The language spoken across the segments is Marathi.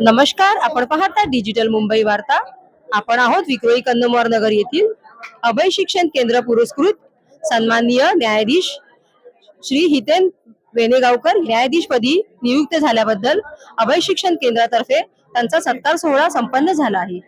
नमस्कार आपण पाहता डिजिटल मुंबई वार्ता. आपण आहोत विक्रोळी कन्नमवार नगर येथील अभय शिक्षण केंद्र पुरस्कृत सन्माननीय न्यायाधीश श्री हितेन वेनेगावकर न्यायाधीशपदी नियुक्त झाल्याबद्दल अभय शिक्षण केंद्रातर्फे त्यांचा सत्कार सोहळा संपन्न झाला आहे.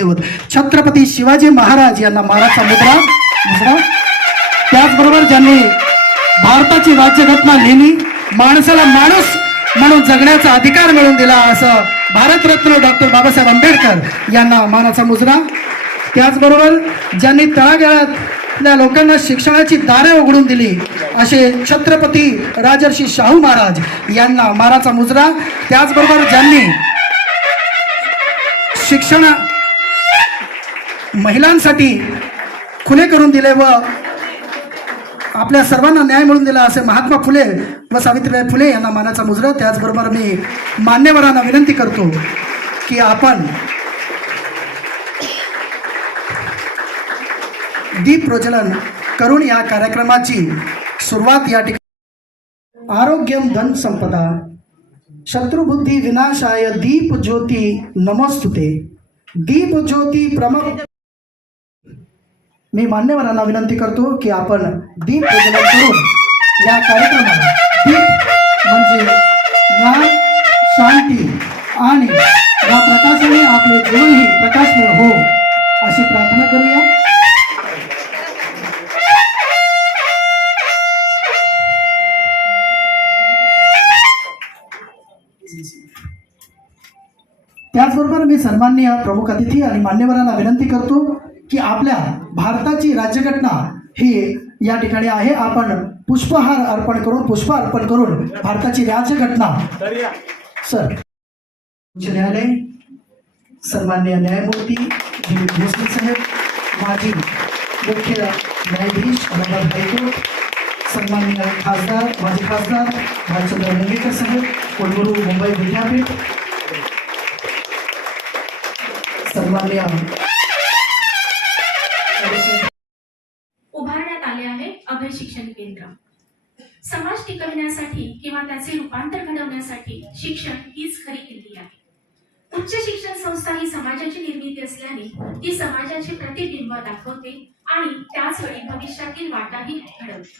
आराध्य होत छत्रपती शिवाजी महाराज यांना मानाचा मुद्रा मुद्रा. त्याचबरोबर ज्यांनी भारताची राज्यघटना लिहिली माणसाला माणूस म्हणून जगण्याचा अधिकार मिळवून दिला असं भारतरत्न डॉक्टर बाबासाहेब आंबेडकर यांना मानाचा मुजरा. त्याचबरोबर ज्यांनी तळागाळातल्या लोकांना शिक्षणाची दारे उघडून दिली असे छत्रपती राजर्षी शाहू महाराज यांना मानाचा मुजरा. त्याचबरोबर ज्यांनी शिक्षण महिलांसाठी खुले करून दिले व आपल्या सर्वांना न्याय मिळून दिला असे महात्मा फुले व सावित्रीबाई फुले यांना मानाचा मुजरा त्याचबरोबर मी मान्यवरांना विनंती करतो की आपण दीप प्रज्वलन करून या कार्यक्रमाची सुरुवात या ठिकाणी आरोग्यम धन संपदा शत्रुबुद्धी विनाशाय दीप ज्योती नमस्तुते. दीप ज्योती प्रमुख मी मान्यवरांना विनंती करतो की आपण दीप प्रज्वलन करून या कार्यक्रमाला दीप म्हणजे ज्ञान शांती आणि या प्रकाशाने आपले जीवनही प्रकाशमय हो अशी प्रार्थना करूया. त्याचबरोबर मी सन्माननीय प्रमुख अतिथी आणि मान्यवरांना विनंती करतो की आपल्या भारताची राज्यघटना ही या ठिकाणी आहे. आपण पुष्पहार अर्पण करून पुष्प अर्पण करून भारताची राज्यघटना. सर उच्च न्यायालय सन्मान्य न्यायमूर्ती दिलीप भोसले साहेब माजी मुख्य न्यायाधीश औरंगाबाद हायकोर्ट सन्मान्य खासदार माजी खासदार भालचंद्र मुंगेकर साहेब कुलगुरू मुंबई विद्यापीठ सन्मान्य समाज टिकवण्यासाठी किंवा त्याचे रूपांतर घडवण्यासाठी शिक्षण हीच खरी किल्ली आहे. उच्च शिक्षण संस्था ही समाजाची निर्मिती असल्याने ती समाजाचे प्रतिबिंब दाखवते आणि त्याच वेळी भविष्यातील वाटाही घडवते.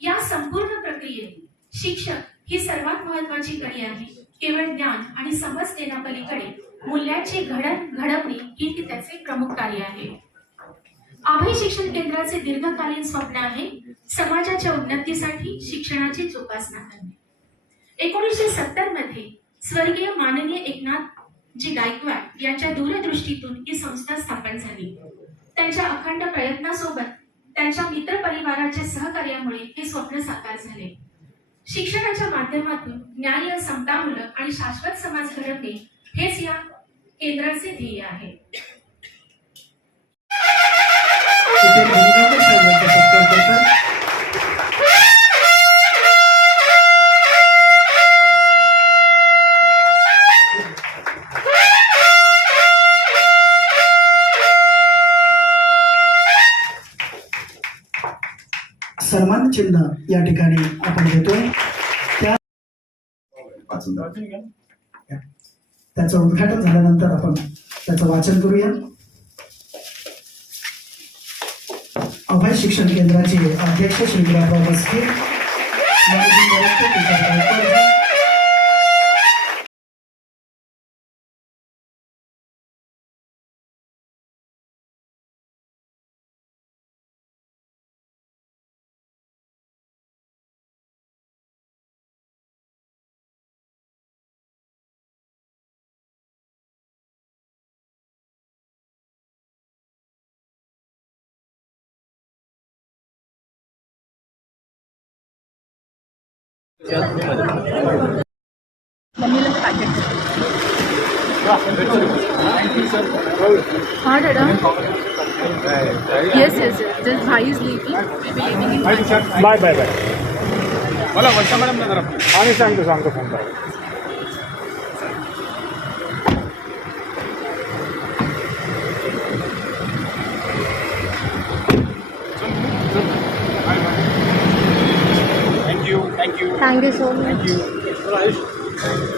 या संपूर्ण प्रक्रियेत शिक्षक ही सर्वात महत्वाची कडी आहे. केवळ ज्ञान आणि समज देण्यापलीकडे मूल्याची घडण घडवणे ही त्याचे प्रमुख कार्य आहे. अभय शिक्षण केंद्राचे दीर्घकालीन स्वप्न आहे. समाजाच्या उन्नतीसाठी शिक्षणाची जोपासना करणे. एकोणीसशे सत्तरमध्ये स्वर्गीय माननीय एकनाथ जी गायकवाड यांच्या दूरदृष्टीतून ही संस्था स्थापन झाली. त्यांच्या अखंड प्रयत्नासोबत त्यांच्या मित्र परिवाराच्या सहकार्यामुळे हे स्वप्न साकार झाले. शिक्षणाच्या माध्यमातून न्याय समतामूलक आणि शाश्वत समाज घडवणे हेच या केंद्राचे ध्येय आहे. Thank you. सन्मान चिन्ह या ठिकाणी आपण देतोय त्या त्याचं उद्घाटन झाल्यानंतर आपण त्याचं वाचन करूया. अभय शिक्षण केंद्राचे अध्यक्ष श्री गुलाबराव बसके हाँ. बाय बाय बाय मला वर्षा मॅडम नगर आम्ही सांगतो सांगतो फोन करा थँक्यू थँक्यू सो मच